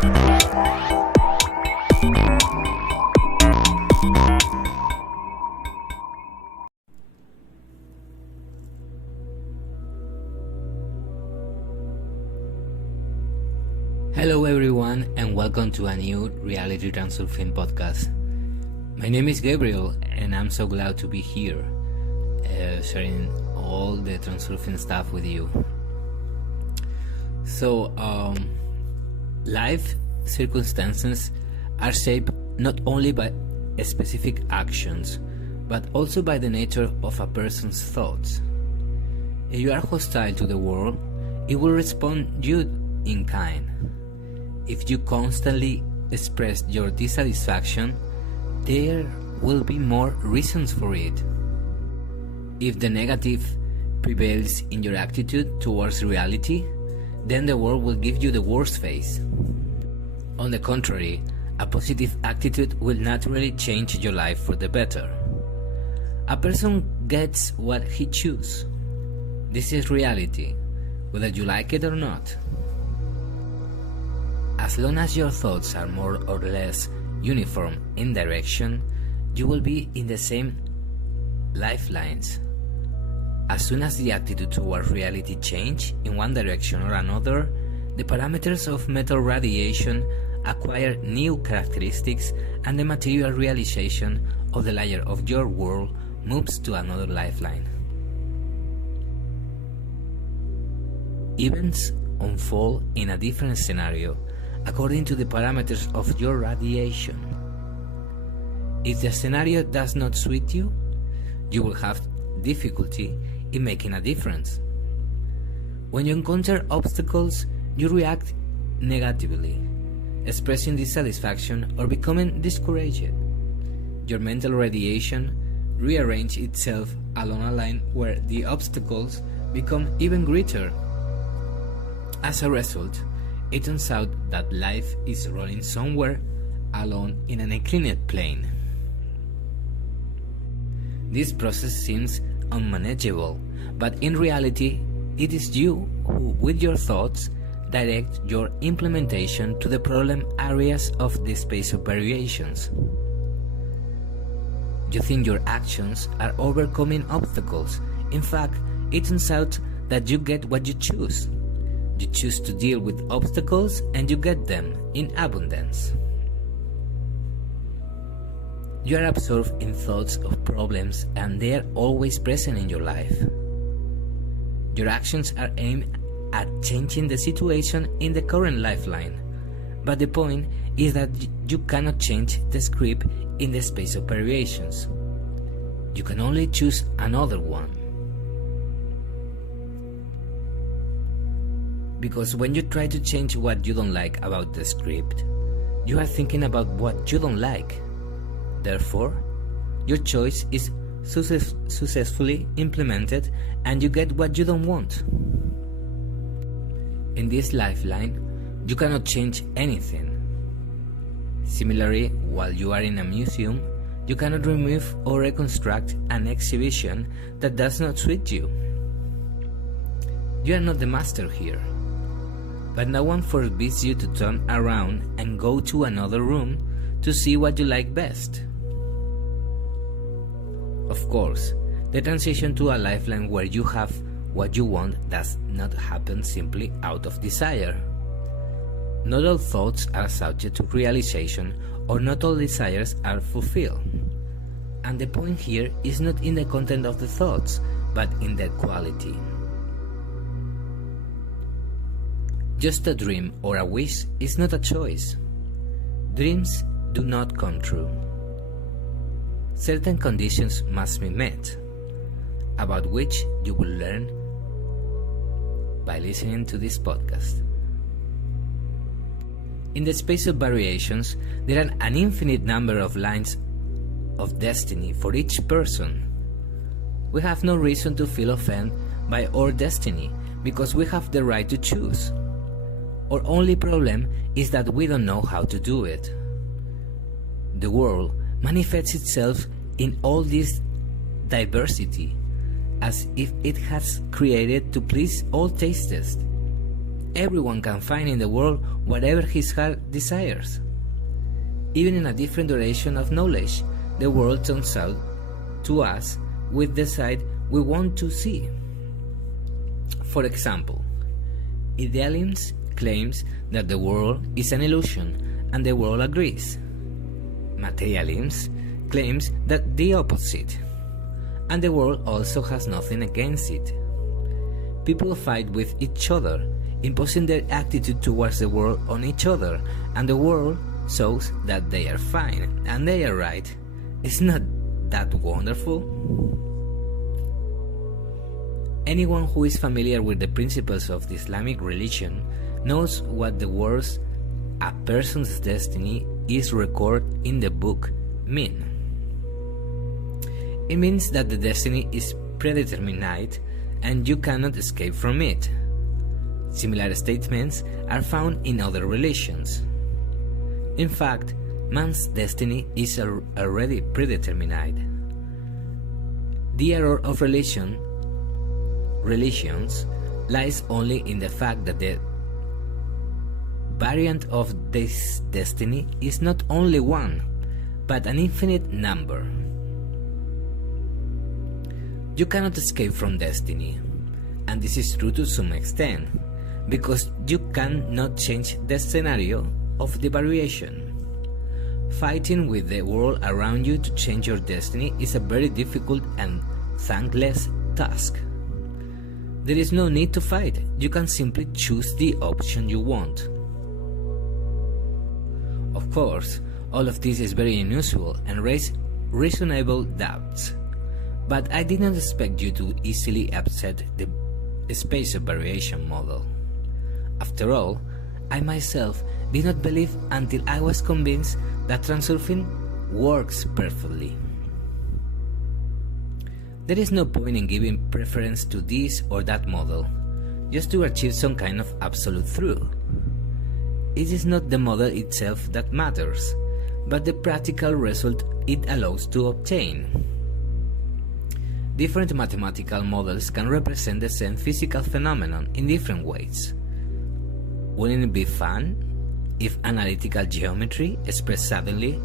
Hello everyone and welcome to a new Reality Transurfing podcast. My name is Gabriel and I'm so glad to be here sharing all the Transurfing stuff with you. So, life circumstances are shaped not only by specific actions but also by the nature of a person's thoughts. If you are hostile to the world, it will respond you in kind. If you constantly express your dissatisfaction, there will be more reasons for it. If the negative prevails in your attitude towards reality, then the world will give you the worst face. On the contrary, a positive attitude will naturally change your life for the better. A person gets what he chooses. This is reality, whether you like it or not. As long as your thoughts are more or less uniform in direction, you will be in the same lifelines. As soon as the attitude toward reality change in one direction or another, the parameters of metal radiation acquire new characteristics and the material realization of the layer of your world moves to another lifeline. Events unfold in a different scenario according to the parameters of your radiation. If the scenario does not suit you, you will have difficulty in making a difference. When you encounter obstacles, you react negatively, expressing dissatisfaction or becoming discouraged. Your mental radiation rearranges itself along a line where the obstacles become even greater. As a result, it turns out that life is rolling somewhere along in an inclined plane. This process seems unmanageable, but in reality, it is you who, with your thoughts, direct your implementation to the problem areas of the space of variations. You think your actions are overcoming obstacles. In fact, it turns out that you get what you choose. You choose to deal with obstacles and you get them in abundance. You are absorbed in thoughts of problems and they are always present in your life. Your actions are aimed at changing the situation in the current lifeline, but the point is that you cannot change the script in the space of variations. You can only choose another one. Because when you try to change what you don't like about the script, you are thinking about what you don't like. Therefore, your choice is successfully implemented and you get what you don't want. In this lifeline, you cannot change anything. Similarly, while you are in a museum, you cannot remove or reconstruct an exhibition that does not suit you. You are not the master here. But no one forbids you to turn around and go to another room to see what you like best. Of course, the transition to a lifeline where you have what you want does not happen simply out of desire. Not all thoughts are subject to realization, or not all desires are fulfilled. And the point here is not in the content of the thoughts, but in their quality. Just a dream or a wish is not a choice. Dreams do not come true. Certain conditions must be met, about which you will learn by listening to this podcast. In the space of variations, there are an infinite number of lines of destiny for each person. We have no reason to feel offended by our destiny because we have the right to choose. Our only problem is that we don't know how to do it. The world manifests itself in all this diversity, as if it has created to please all tastes. everyone can find in the world whatever his heart desires. Even in a different duration of knowledge, the world turns out to us with the side we want to see. For example, idealism claims that the world is an illusion, and the world agrees. Materialism claims that the opposite, and the world also has nothing against it. People fight with each other, imposing their attitude towards the world on each other, and the world shows that they are fine and they are right. Isn't that wonderful? Anyone who is familiar with the principles of the Islamic religion knows what the words "a person's destiny" is recorded in the book mean. It means that the destiny is predetermined and you cannot escape from it. Similar statements are found in other religions. In fact, man's destiny is already predetermined. The error of religions lies only in the fact that the variant of this destiny is not only one, but an infinite number. You cannot escape from destiny, and this is true to some extent, because you cannot change the scenario of the variation. Fighting with the world around you to change your destiny is a very difficult and thankless task. There is no need to fight, you can simply choose the option you want. Of course, all of this is very unusual and raises reasonable doubts, but I did not expect you to easily upset the space of variation model. After all, I myself did not believe until I was convinced that transurfing works perfectly. There is no point in giving preference to this or that model, just to achieve some kind of absolute truth. It is not the model itself that matters, but the practical result it allows to obtain. Different mathematical models can represent the same physical phenomenon in different ways. Wouldn't it be fun if analytical geometry expressed suddenly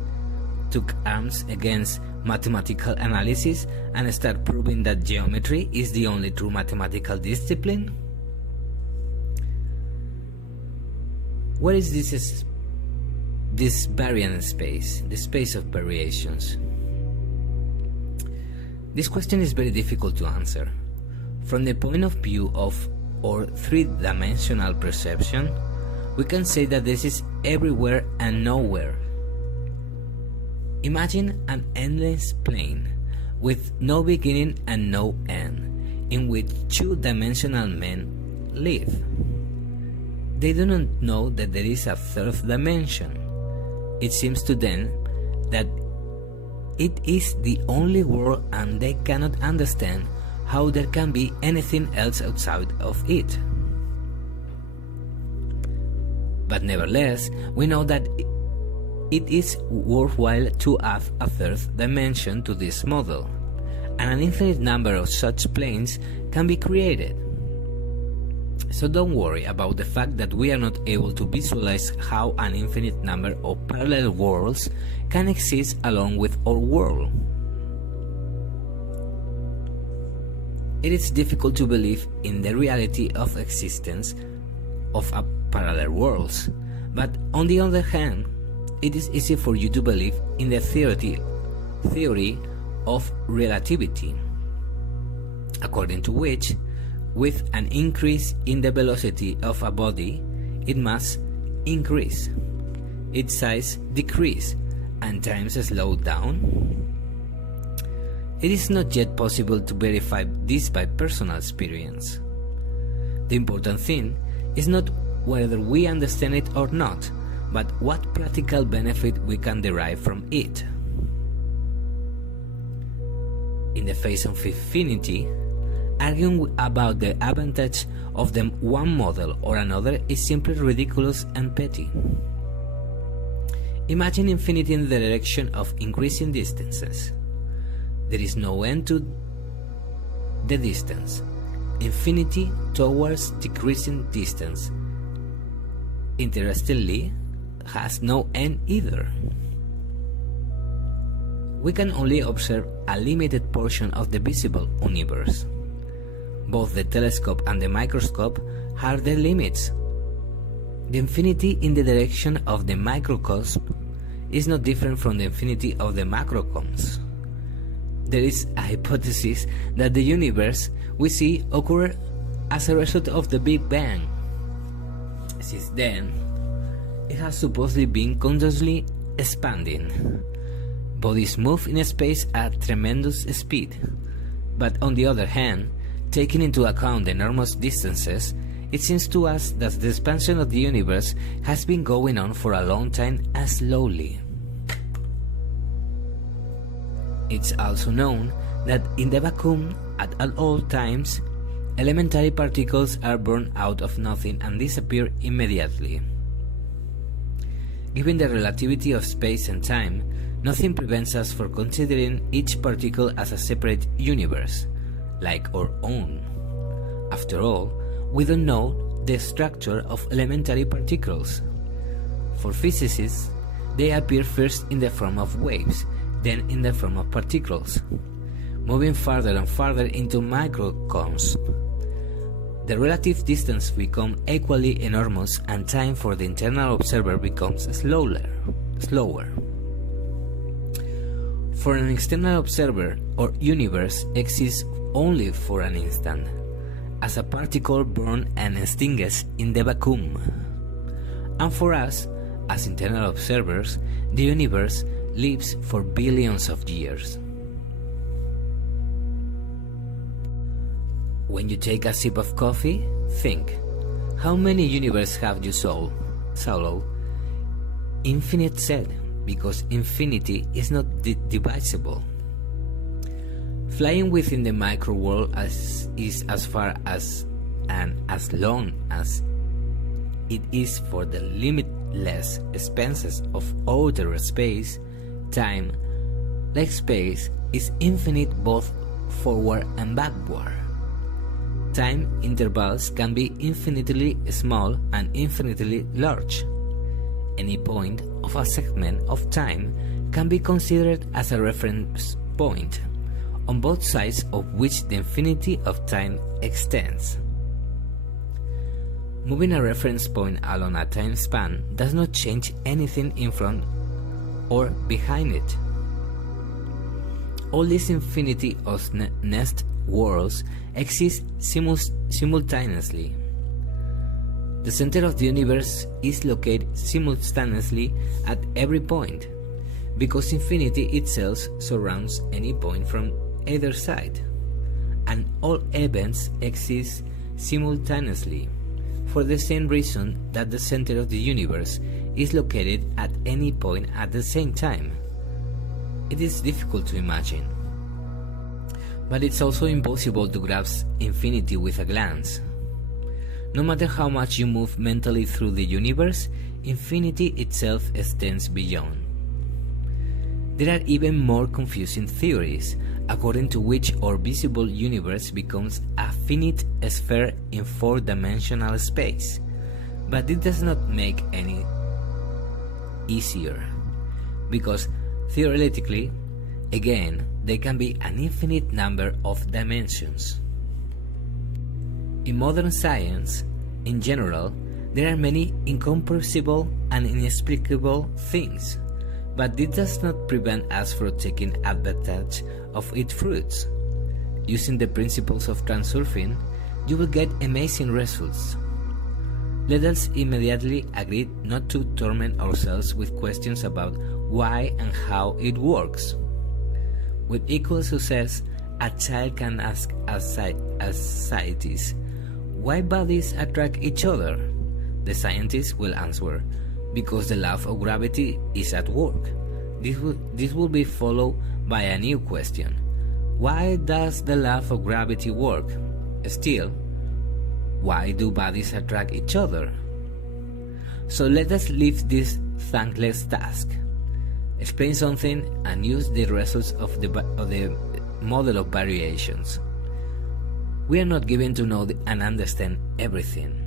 took arms against mathematical analysis and start proving that geometry is the only true mathematical discipline? What is this variant space, the space of variations? This question is very difficult to answer. From the point of view of our three-dimensional perception, we can say that this is everywhere and nowhere. Imagine an endless plane with no beginning and no end, in which two-dimensional men live. They do not know that there is a third dimension. It seems to them that it is the only world and they cannot understand how there can be anything else outside of it. But nevertheless, we know that it is worthwhile to add a third dimension to this model, and an infinite number of such planes can be created. So don't worry about the fact that we are not able to visualize how an infinite number of parallel worlds can exist along with our world. It is difficult to believe in the reality of existence of parallel worlds, but on the other hand, it is easy for you to believe in the theory of relativity, according to which, with an increase in the velocity of a body, it must increase, its size decrease, and time slow down. It is not yet possible to verify this by personal experience. The important thing is not whether we understand it or not, but what practical benefit we can derive from it. In the face of infinity, arguing about the advantage of the one model or another is simply ridiculous and petty. Imagine infinity in the direction of increasing distances. There is no end to the distance. Infinity towards decreasing distance. interestingly, has no end either. We can only observe a limited portion of the visible universe. Both the telescope and the microscope have their limits. The infinity in the direction of the microcosm is not different from the infinity of the macrocosm. There is a hypothesis that the universe we see occurred as a result of the Big Bang. Since then, it has supposedly been constantly expanding. Bodies move in space at tremendous speed, but on the other hand, taking into account the enormous distances, it seems to us that the expansion of the universe has been going on for a long time and slowly. It's also known that in the vacuum, at all times, elementary particles are born out of nothing and disappear immediately. Given the relativity of space and time, nothing prevents us from considering each particle as a separate universe, like our own. After all, we don't know the structure of elementary particles. For physicists, they appear first in the form of waves, then in the form of particles, moving farther and farther into microcosms. The relative distance becomes equally enormous and time for the internal observer becomes slower. For an external observer, our universe exists only for an instant, as a particle born and extinguished in the vacuum. And for us, as internal observers, the universe lives for billions of years. When you take a sip of coffee, think, how many universes have you swallowed? Infinite said, because infinity is not divisible. Flying within the micro world is as far as and as long as it is for the limitless expanses of outer space. Time, like space, is infinite both forward and backward. Time intervals can be infinitely small and infinitely large. Any point of a segment of time can be considered as a reference point, on both sides of which the infinity of time extends. Moving a reference point along a time span does not change anything in front or behind it. All this infinity of nest worlds exist simultaneously. The center of the universe is located simultaneously at every point, because infinity itself surrounds any point from either side, and all events exist simultaneously, for the same reason that the center of the universe is located at any point at the same time. It is difficult to imagine, but it's also impossible to grasp infinity with a glance. No matter how much you move mentally through the universe, infinity itself extends beyond. There are even more confusing theories, according to which our visible universe becomes a finite sphere in four-dimensional space, but it does not make any easier, because theoretically, again, there can be an infinite number of dimensions. In modern science, in general, there are many incomprehensible and inexplicable things, but this does not prevent us from taking advantage of its fruits. Using the principles of transurfing, you will get amazing results. Let us immediately agree not to torment ourselves with questions about why and how it works. With equal success, a child can ask a scientist, why bodies attract each other? The scientist will answer, because the law of gravity is at work. This will be followed by a new question. Why does the law of gravity work? Still, why do bodies attract each other? So let us leave this thankless task. Explain something and use the results of the model of variations. We are not given to know and understand everything.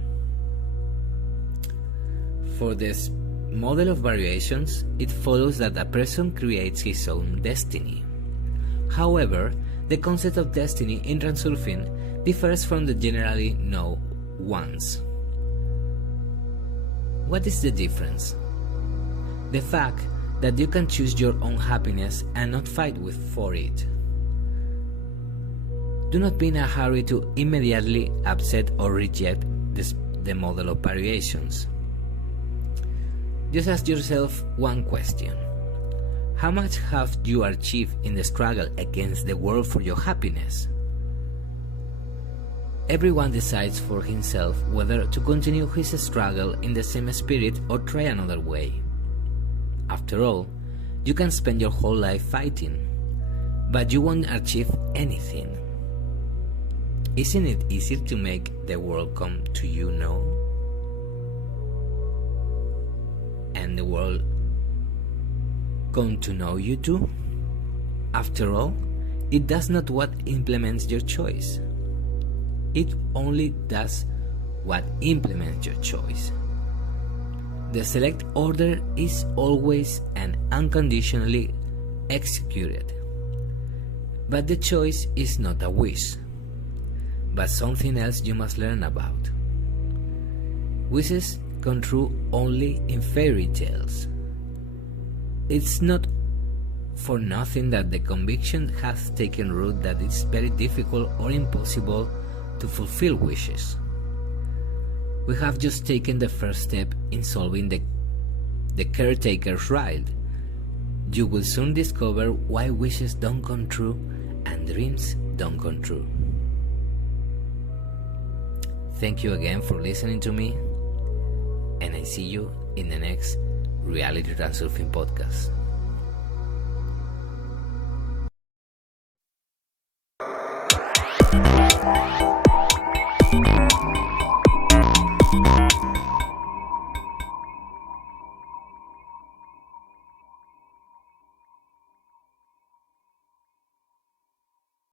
For this model of variations, it follows that a person creates his own destiny. However, the concept of destiny in Transurfing differs from the generally known ones. What is the difference? The fact that you can choose your own happiness and not fight for it. Do not be in a hurry to immediately accept or reject the model of variations. Just ask yourself one question. How much have you achieved in the struggle against the world for your happiness? Everyone decides for himself whether to continue his struggle in the same spirit or try another way. After all, you can spend your whole life fighting, but you won't achieve anything. Isn't it easier to make the world come to you now? And the world come to know you too? After all, it does not what implements your choice. It only does what implements your choice. The select order is always and unconditionally executed. But the choice is not a wish, but something else you must learn about. Wishes come true only in fairy tales. It's not for nothing that the conviction has taken root that it's very difficult or impossible to fulfill wishes. We have just taken the first step in solving the caretaker's ride. You will soon discover why wishes don't come true and dreams don't come true. Thank you again for listening to me, and I see you in the next Reality Transurfing podcast.